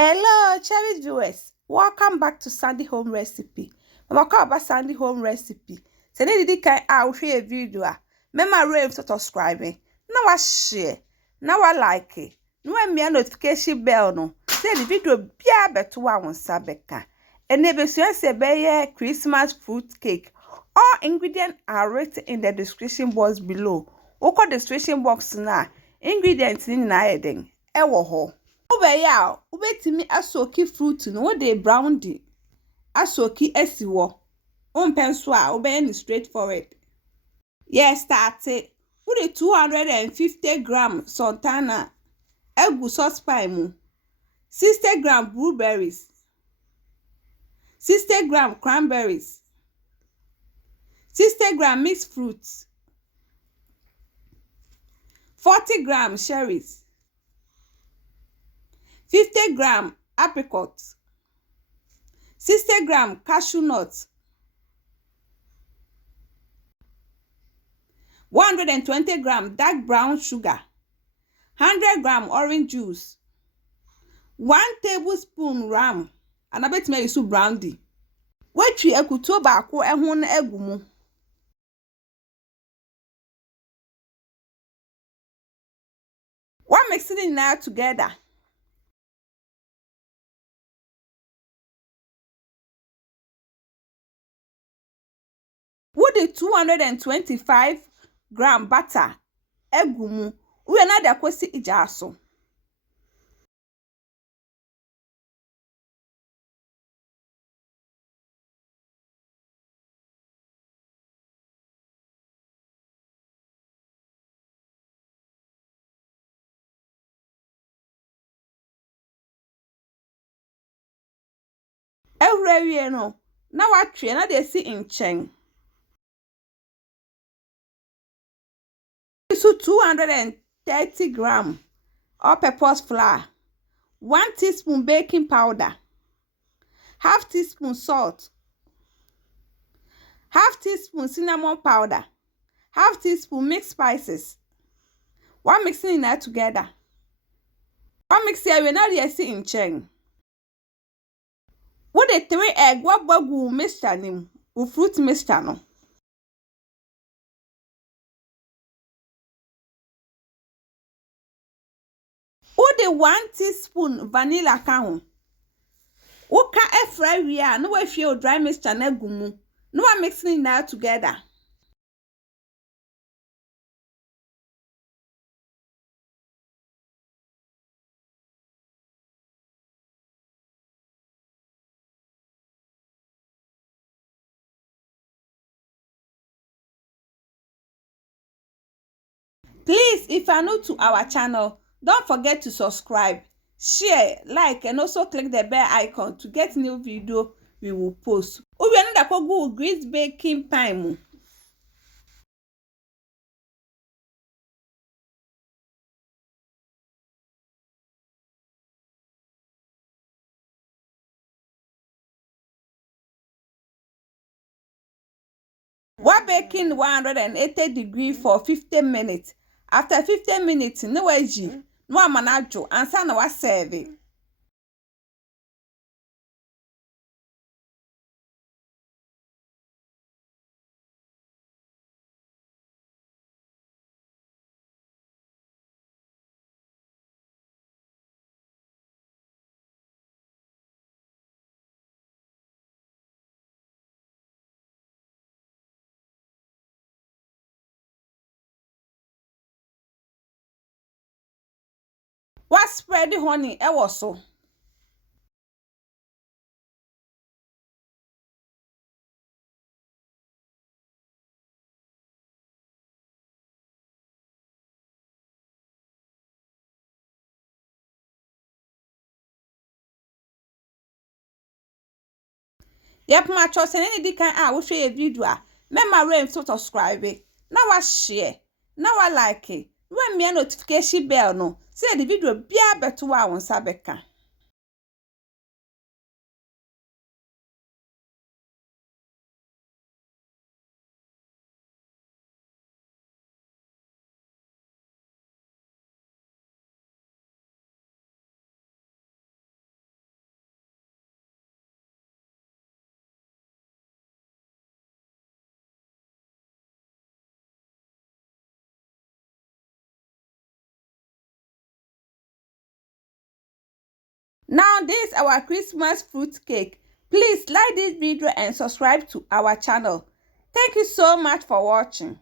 Hello, cherries viewers. Welcome back to Sandy Home Recipe. Mama call about Sandy Home Recipe. Say did kind out share video. Remember rave to subscribing. Now I share. Now I like it. No me notification bell no. Say the video bia beto wa won sabeka. And never say be Christmas fruit cake. All ingredients are written in the description box below. Oko description box na ingredients ni na edin. Ewo ho. Ube ya, ubetimi asoki fruit no wo de brandy. Asoki esiwo. Umpenso a ube ni straightforward. Yes, start it. Ube 250 gram sultana. Egu saucepan mu. 60 gram blueberries. 60 gram cranberries. 60 gram mixed fruits. 40 gram cherries. 50 gram apricots. 60 gram cashewnut. 120 gram dark brown sugar. 100 gram orange juice. 1 tablespoon ram. And I bet me you brandy. Wetri ekuto baako ehun na egumu. One mixing it now together. Would 225 gram butter egumu. We na da kwesi ijaso. Ewrewie no na watwe na de si nchen. So 230 gram all-purpose flour, 1 teaspoon baking powder, half teaspoon salt, half teaspoon cinnamon powder, half teaspoon mixed spices. One mixing it together. One mix here we now dey see nchen. What the 3 egg what bagu mixture nim, fruit mixture no. The 1 teaspoon vanilla ka. Uka fry we are no way feel dry mixture na gumu. No one mixing it now together. Please, if you are new to our channel, don't forget to subscribe, share, like, and also click the bell icon to get new video we will post. We will not go grease baking pan. We're baking 180 degrees for 15 minutes. After 15 minutes, no way, no manajo, and sana was serving. What spread the honey? I was so. Yep, my choice and any kind I will share a video. Remember rain to subscribe. Now I share. Now I like it. When me notification bell no. Say the video be a better one sabeka. Now this is our Christmas fruit cake. Please like this video and subscribe to our channel. Thank you so much for watching.